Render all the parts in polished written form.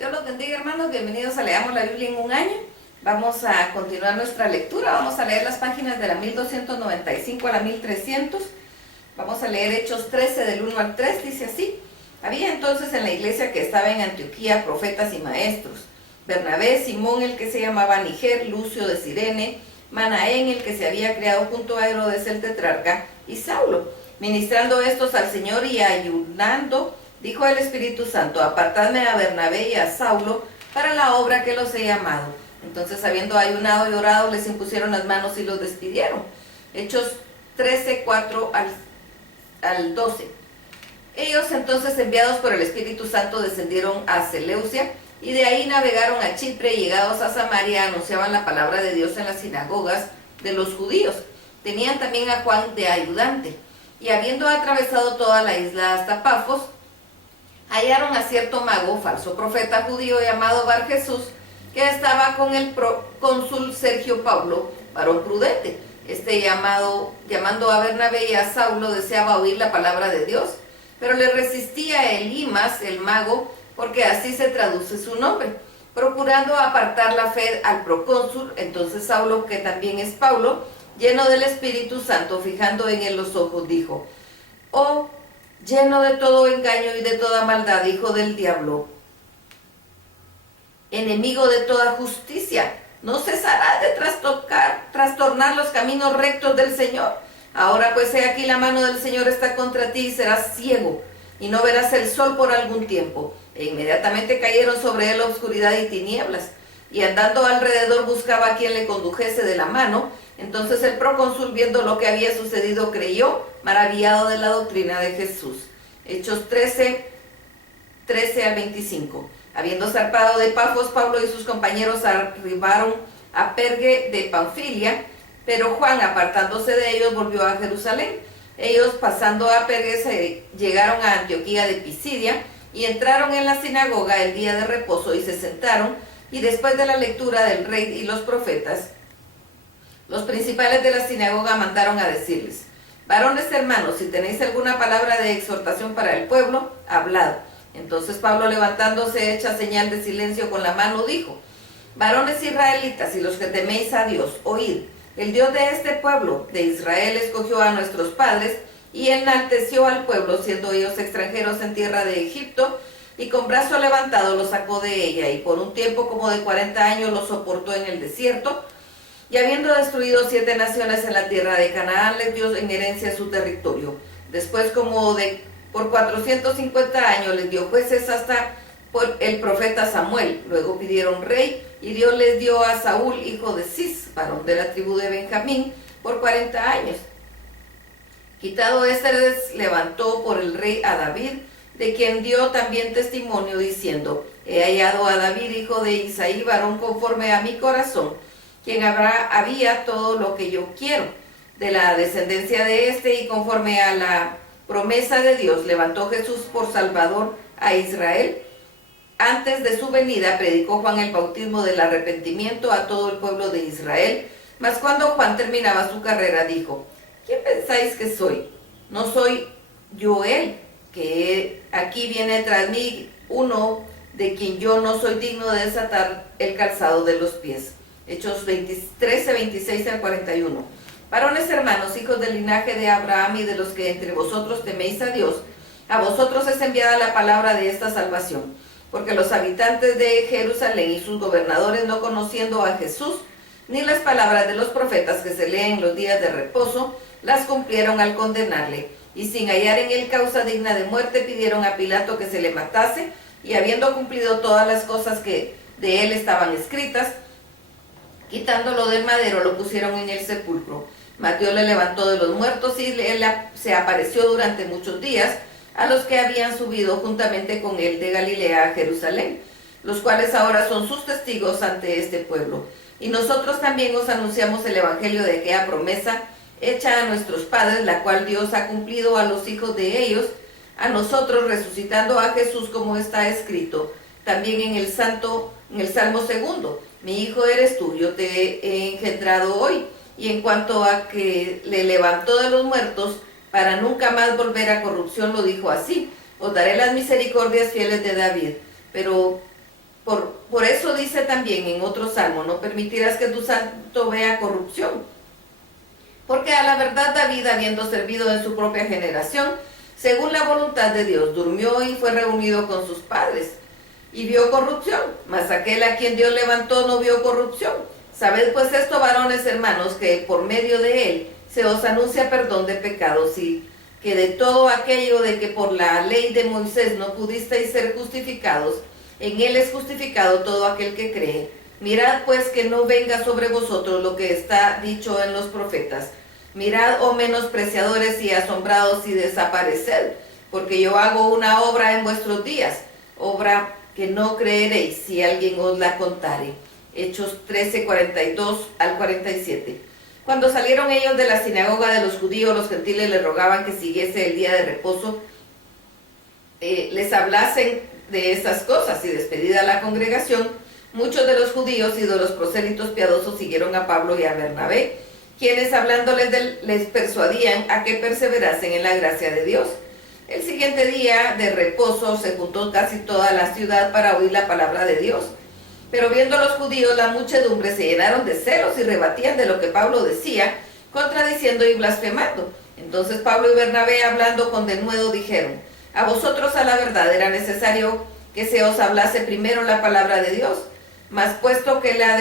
Dios los bendiga, hermanos. Bienvenidos a Leamos la Biblia en un año. Vamos a continuar nuestra lectura. Vamos a leer las páginas de la 1295 a la 1300. Vamos a leer Hechos 13 del 1 al 3. Dice así: había entonces en la iglesia que estaba en Antioquía profetas y maestros: Bernabé, Simón el que se llamaba Niger, Lucio de Cirene, Manaén el que se había criado junto a Herodes el tetrarca, y Saulo. Ministrando estos al Señor y ayunando, dijo el Espíritu Santo: apartadme a Bernabé y a Saulo para la obra que los he llamado. Entonces, habiendo ayunado y orado, les impusieron las manos y los despidieron. Hechos 13, 4 al 12. Ellos entonces, enviados por el Espíritu Santo, descendieron a Seleucia, y de ahí navegaron a Chipre, y llegados a Samaria anunciaban la palabra de Dios en las sinagogas de los judíos. Tenían también a Juan de ayudante. Y habiendo atravesado toda la isla hasta Pafos, hallaron a cierto mago, falso profeta judío llamado Bar Jesús, que estaba con el cónsul Sergio Paulo, varón prudente. Llamando a Bernabé y a Saulo, deseaba oír la palabra de Dios, pero le resistía Elimas, el mago, porque así se traduce su nombre, procurando apartar la fe al procónsul. Entonces Saulo, que también es Paulo, lleno del Espíritu Santo, fijando en él los ojos, dijo: oh, lleno de todo engaño y de toda maldad, hijo del diablo, enemigo de toda justicia, ¿no cesarás de trastornar los caminos rectos del Señor? Ahora pues he aquí, la mano del Señor está contra ti, y serás ciego, y no verás el sol por algún tiempo. E inmediatamente cayeron sobre él oscuridad y tinieblas, y andando alrededor buscaba a quien le condujese de la mano. Entonces el procónsul, viendo lo que había sucedido, creyó, maravillado de la doctrina de Jesús. Hechos 13 al 25. Habiendo zarpado de Pafos, Pablo y sus compañeros arribaron a Perge de Panfilia, pero Juan, apartándose de ellos, volvió a Jerusalén. Ellos, pasando a Perge, llegaron a Antioquía de Pisidia, y entraron en la sinagoga el día de reposo, y se sentaron, y después de la lectura del rey y los profetas, los principales de la sinagoga mandaron a decirles: varones hermanos, si tenéis alguna palabra de exhortación para el pueblo, hablad. Entonces Pablo, levantándose, hecha señal de silencio con la mano, dijo: varones israelitas y los que teméis a Dios, oíd. El Dios de este pueblo, de Israel, escogió a nuestros padres y enalteció al pueblo, siendo ellos extranjeros en tierra de Egipto, y con brazo levantado los sacó de ella, y por un tiempo como de 40 años los soportó en el desierto. Y habiendo destruido 7 naciones en la tierra de Canaán, les dio en herencia su territorio. Después, por 450 años, les dio jueces hasta por el profeta Samuel. Luego pidieron rey, y Dios les dio a Saúl, hijo de Cis, varón de la tribu de Benjamín, por 40 años. Quitado este, les levantó por el rey a David, de quien dio también testimonio, diciendo: he hallado a David, hijo de Isaí, varón conforme a mi corazón, quien había todo lo que yo quiero. De la descendencia de este, y conforme a la promesa de Dios, levantó Jesús por Salvador a Israel. Antes de su venida predicó Juan el bautismo del arrepentimiento a todo el pueblo de Israel. Mas cuando Juan terminaba su carrera, dijo: ¿quién pensáis que soy? ¿No soy yo él? Que aquí viene tras mí uno de quien yo no soy digno de desatar el calzado de los pies. Hechos 13, 26 al 41. Varones hermanos, hijos del linaje de Abraham y de los que entre vosotros teméis a Dios, a vosotros es enviada la palabra de esta salvación. Porque los habitantes de Jerusalén y sus gobernadores, no conociendo a Jesús, ni las palabras de los profetas que se leen en los días de reposo, las cumplieron al condenarle. Y sin hallar en él causa digna de muerte, pidieron a Pilato que se le matase, y habiendo cumplido todas las cosas que de él estaban escritas, quitándolo del madero, lo pusieron en el sepulcro. Mas Dios le levantó de los muertos, y él se apareció durante muchos días a los que habían subido juntamente con él de Galilea a Jerusalén, los cuales ahora son sus testigos ante este pueblo. Y nosotros también os anunciamos el evangelio de aquella promesa hecha a nuestros padres, la cual Dios ha cumplido a los hijos de ellos, a nosotros, resucitando a Jesús, como está escrito también en el Salmo 2: mi hijo eres tú, yo te he engendrado hoy. Y en cuanto a que le levantó de los muertos, para nunca más volver a corrupción, lo dijo así: os daré las misericordias fieles de David. Pero Por eso dice también en otro salmo, no permitirás que tu santo vea corrupción. Porque a la verdad David, habiendo servido en su propia generación, según la voluntad de Dios, durmió y fue reunido con sus padres, y vio corrupción, mas aquel a quien Dios levantó no vio corrupción. Sabed pues esto, varones hermanos, que por medio de él se os anuncia perdón de pecados, y que de todo aquello de que por la ley de Moisés no pudisteis ser justificados, en él es justificado todo aquel que cree. Mirad pues que no venga sobre vosotros lo que está dicho en los profetas. Mirad, oh menospreciadores y asombrados, y desapareced, porque yo hago una obra en vuestros días, obra que no creeréis si alguien os la contare. Hechos 13, 42 al 47. Cuando salieron ellos de la sinagoga de los judíos, los gentiles les rogaban que siguiese el día de reposo, les hablasen de estas cosas, y despedida la congregación, muchos de los judíos y de los prosélitos piadosos siguieron a Pablo y a Bernabé, quienes hablándoles les persuadían a que perseverasen en la gracia de Dios. El siguiente día de reposo se juntó casi toda la ciudad para oír la palabra de Dios. Pero viendo los judíos la muchedumbre, se llenaron de celos y rebatían de lo que Pablo decía, contradiciendo y blasfemando. Entonces Pablo y Bernabé, hablando con denuedo, dijeron: a vosotros a la verdad era necesario que se os hablase primero la palabra de Dios, mas puesto que la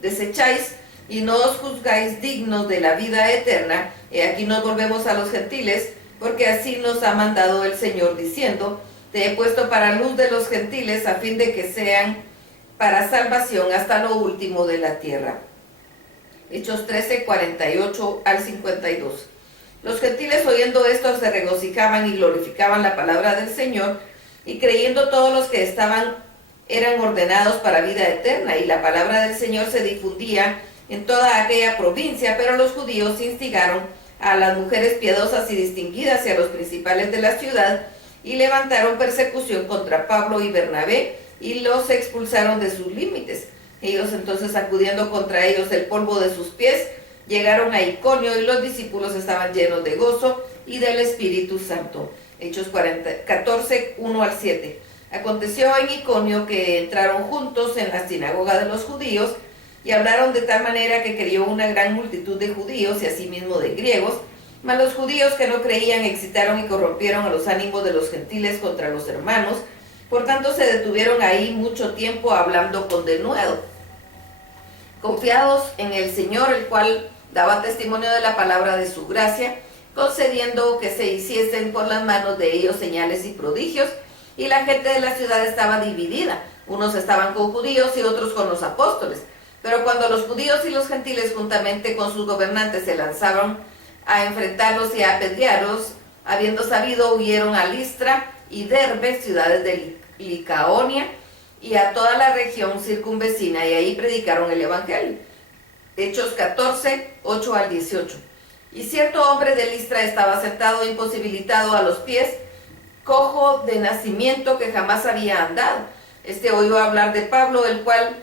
desecháis y no os juzgáis dignos de la vida eterna, aquí nos volvemos a los gentiles, porque así nos ha mandado el Señor, diciendo: te he puesto para luz de los gentiles, a fin de que sean para salvación hasta lo último de la tierra. Hechos 13, 48 al 52. Los gentiles, oyendo esto, se regocijaban y glorificaban la palabra del Señor, y creyendo todos los que eran ordenados para vida eterna, y la palabra del Señor se difundía en toda aquella provincia. Pero los judíos instigaron a las mujeres piadosas y distinguidas y a los principales de la ciudad, y levantaron persecución contra Pablo y Bernabé, y los expulsaron de sus límites. Ellos entonces, sacudiendo contra ellos el polvo de sus pies, llegaron a Iconio, y los discípulos estaban llenos de gozo y del Espíritu Santo. Hechos 14, 1 al 7. Aconteció en Iconio que entraron juntos en la sinagoga de los judíos, y hablaron de tal manera que creyó una gran multitud de judíos y asimismo de griegos. Mas los judíos que no creían excitaron y corrompieron a los ánimos de los gentiles contra los hermanos. Por tanto se detuvieron ahí mucho tiempo hablando con denuedo, confiados en el Señor, el cual daba testimonio de la palabra de su gracia, concediendo que se hiciesen por las manos de ellos señales y prodigios. Y la gente de la ciudad estaba dividida, unos estaban con judíos y otros con los apóstoles. Pero cuando los judíos y los gentiles, juntamente con sus gobernantes, se lanzaron a enfrentarlos y a apedrearlos, habiendo sabido, huyeron a Listra y Derbe, ciudades de Licaonia, y a toda la región circunvecina, y ahí predicaron el evangelio. Hechos 14, 8 al 18. Y cierto hombre de Listra estaba sentado imposibilitado a los pies, cojo de nacimiento, que jamás había andado. Este oyó hablar de Pablo, el cual,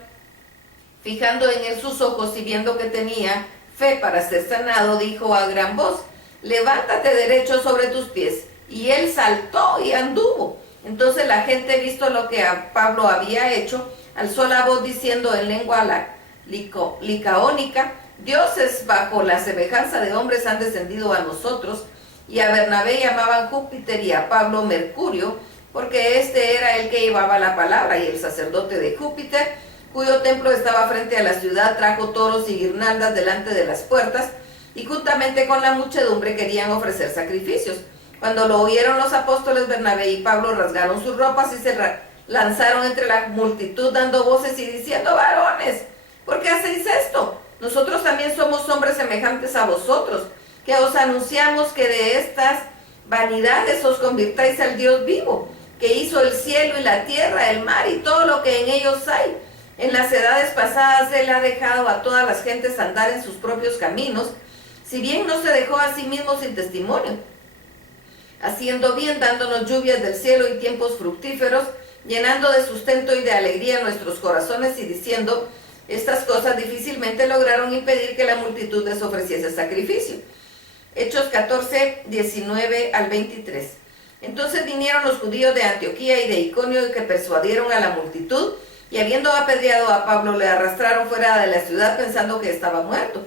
fijando en él sus ojos y viendo que tenía fe para ser sanado, dijo a gran voz: levántate derecho sobre tus pies. Y él saltó y anduvo. Entonces la gente, visto lo que a Pablo había hecho, alzó la voz diciendo en lengua licaónica: dioses bajo la semejanza de hombres han descendido a nosotros. Y a Bernabé llamaban Júpiter y a Pablo Mercurio, porque este era el que llevaba la palabra. Y el sacerdote de Júpiter, cuyo templo estaba frente a la ciudad, trajo toros y guirnaldas delante de las puertas, y juntamente con la muchedumbre querían ofrecer sacrificios. Cuando lo oyeron los apóstoles, Bernabé y Pablo rasgaron sus ropas y se lanzaron entre la multitud, dando voces y diciendo: varones, ¿por qué hacéis esto? Nosotros también somos hombres semejantes a vosotros, que os anunciamos que de estas vanidades os convirtáis al Dios vivo, que hizo el cielo y la tierra, el mar y todo lo que en ellos hay. En las edades pasadas él ha dejado a todas las gentes andar en sus propios caminos, si bien no se dejó a sí mismo sin testimonio, haciendo bien, dándonos lluvias del cielo y tiempos fructíferos, llenando de sustento y de alegría nuestros corazones, y diciendo estas cosas difícilmente lograron impedir que la multitud les ofreciese sacrificio. Hechos 14, 19 al 23. Entonces vinieron los judíos de Antioquía y de Iconio que persuadieron a la multitud, y habiendo apedreado a Pablo le arrastraron fuera de la ciudad pensando que estaba muerto.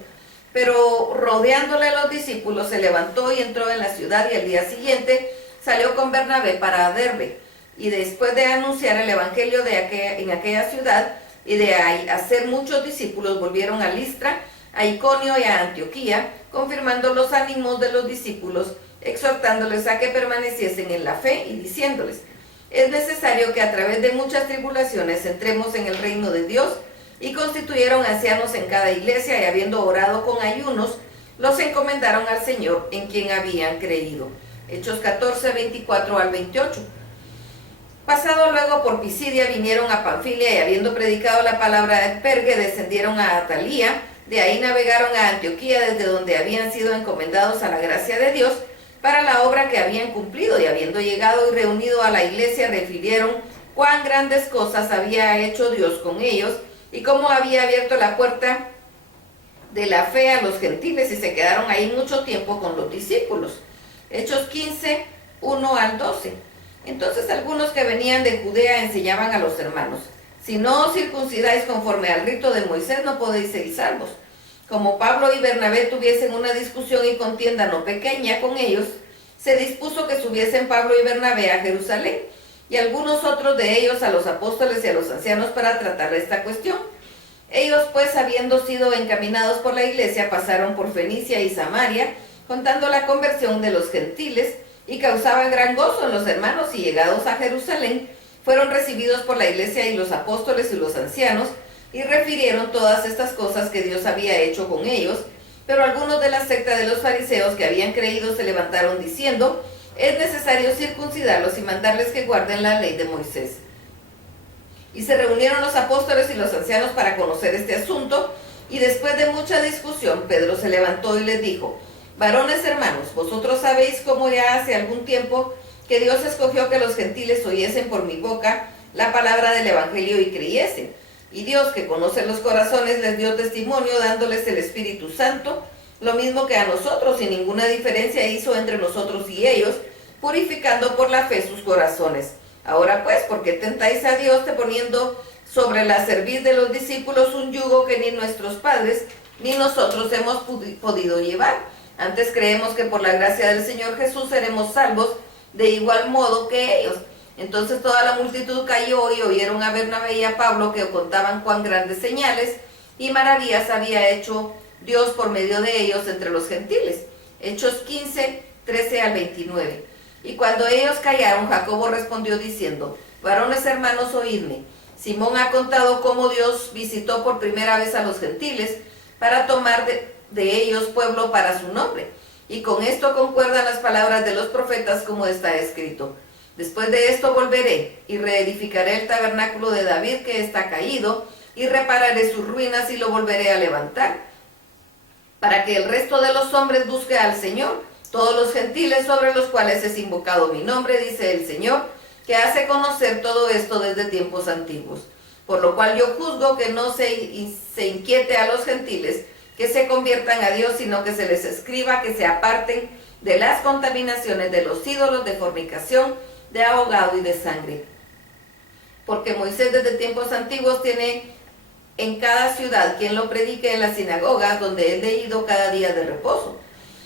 Pero rodeándole los discípulos se levantó y entró en la ciudad, y al día siguiente salió con Bernabé para Derbe. Y después de anunciar el evangelio en aquella ciudad y de hacer muchos discípulos, volvieron a Listra, a Iconio y a Antioquía, confirmando los ánimos de los discípulos, exhortándoles a que permaneciesen en la fe y diciéndoles: es necesario que a través de muchas tribulaciones entremos en el reino de Dios. Y constituyeron ancianos en cada iglesia, y habiendo orado con ayunos, los encomendaron al Señor en quien habían creído. Hechos 14, 24 al 28. Pasado luego por Pisidia, vinieron a Panfilia, y habiendo predicado la palabra de Pergue, descendieron a Atalía. De ahí navegaron a Antioquía, desde donde habían sido encomendados a la gracia de Dios para la obra que habían cumplido. Y habiendo llegado y reunido a la iglesia, refirieron cuán grandes cosas había hecho Dios con ellos, y cómo había abierto la puerta de la fe a los gentiles, y se quedaron ahí mucho tiempo con los discípulos. Hechos 15, 1 al 12. Entonces algunos que venían de Judea enseñaban a los hermanos: si no os circuncidáis conforme al rito de Moisés, no podéis ser salvos. Como Pablo y Bernabé tuviesen una discusión y contienda no pequeña con ellos, se dispuso que subiesen Pablo y Bernabé a Jerusalén, y algunos otros de ellos a los apóstoles y a los ancianos para tratar esta cuestión. Ellos pues, habiendo sido encaminados por la iglesia, pasaron por Fenicia y Samaria, contando la conversión de los gentiles, y causaban gran gozo en los hermanos, y llegados a Jerusalén, fueron recibidos por la iglesia y los apóstoles y los ancianos, y refirieron todas estas cosas que Dios había hecho con ellos. Pero algunos de la secta de los fariseos que habían creído se levantaron diciendo: es necesario circuncidarlos y mandarles que guarden la ley de Moisés. Y se reunieron los apóstoles y los ancianos para conocer este asunto, y después de mucha discusión, Pedro se levantó y les dijo: varones hermanos, vosotros sabéis cómo ya hace algún tiempo que Dios escogió que los gentiles oyesen por mi boca la palabra del evangelio y creyesen. Y Dios, que conoce los corazones, les dio testimonio dándoles el Espíritu Santo, lo mismo que a nosotros, y ninguna diferencia hizo entre nosotros y ellos, purificando por la fe sus corazones. Ahora pues, ¿por qué tentáis a Dios poniendo sobre la cerviz de los discípulos un yugo que ni nuestros padres ni nosotros hemos podido llevar? Antes creemos que por la gracia del Señor Jesús seremos salvos de igual modo que ellos. Entonces toda la multitud cayó, y oyeron a Bernabé y a Pablo que contaban cuán grandes señales y maravillas había hecho Dios por medio de ellos entre los gentiles. Hechos 15, 13 al 29. Y cuando ellos callaron, Jacobo respondió diciendo: varones hermanos, oídme. Simón ha contado cómo Dios visitó por primera vez a los gentiles para tomar de ellos pueblo para su nombre. Y con esto concuerdan las palabras de los profetas, como está escrito: después de esto volveré y reedificaré el tabernáculo de David que está caído, y repararé sus ruinas y lo volveré a levantar, para que el resto de los hombres busque al Señor, todos los gentiles sobre los cuales es invocado mi nombre, dice el Señor, que hace conocer todo esto desde tiempos antiguos. Por lo cual yo juzgo que no se inquiete a los gentiles que se conviertan a Dios, sino que se les escriba que se aparten de las contaminaciones de los ídolos, de fornicación, de ahogado y de sangre. Porque Moisés desde tiempos antiguos tiene en cada ciudad quien lo predique en las sinagogas, donde es leído cada día de reposo.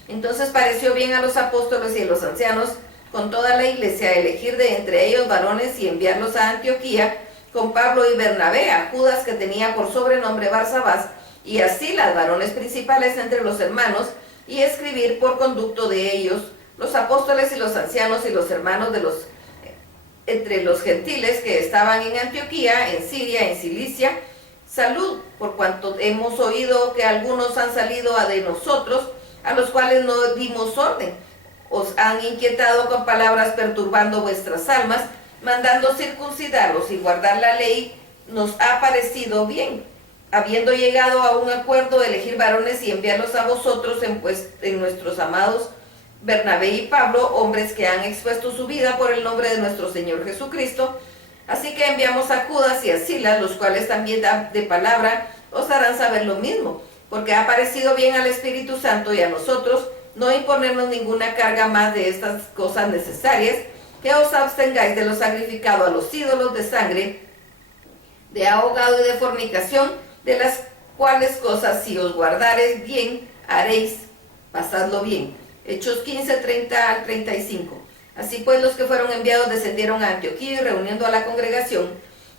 Entonces pareció bien a los apóstoles y a los ancianos con toda la iglesia elegir de entre ellos varones y enviarlos a Antioquía con Pablo y Bernabé, a Judas, que tenía por sobrenombre Barsabás, y a Silas, varones principales entre los hermanos, y escribir por conducto de ellos los apóstoles y los ancianos y los hermanos entre los gentiles que estaban en Antioquía, en Siria, en Cilicia, salud, por cuanto hemos oído que algunos han salido de nosotros, a los cuales no dimos orden. Os han inquietado con palabras perturbando vuestras almas, mandando circuncidaros y guardar la ley, nos ha parecido bien, habiendo llegado a un acuerdo de elegir varones y enviarlos a vosotros en nuestros amados Bernabé y Pablo, hombres que han expuesto su vida por el nombre de nuestro Señor Jesucristo. Así que enviamos a Judas y a Silas, los cuales también de palabra os harán saber lo mismo, porque ha parecido bien al Espíritu Santo y a nosotros no imponernos ninguna carga más de estas cosas necesarias, que os abstengáis de lo sacrificado a los ídolos, de sangre, de ahogado y de fornicación, de las cuales cosas si os guardareis bien, haréis, pasadlo bien. Hechos 15, 30 al 35. Así pues, los que fueron enviados descendieron a Antioquía y, reuniendo a la congregación,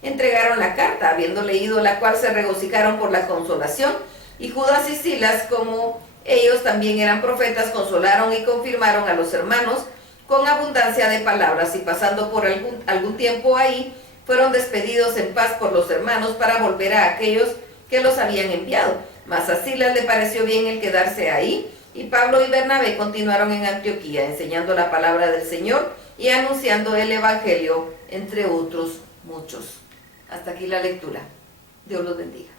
entregaron la carta, habiendo leído la cual se regocijaron por la consolación. Y Judas y Silas, como ellos también eran profetas, consolaron y confirmaron a los hermanos con abundancia de palabras, y pasando por algún tiempo ahí, fueron despedidos en paz por los hermanos para volver a aquellos que los habían enviado. Mas a Silas le pareció bien el quedarse ahí, y Pablo y Bernabé continuaron en Antioquía, enseñando la palabra del Señor y anunciando el Evangelio, entre otros muchos. Hasta aquí la lectura. Dios los bendiga.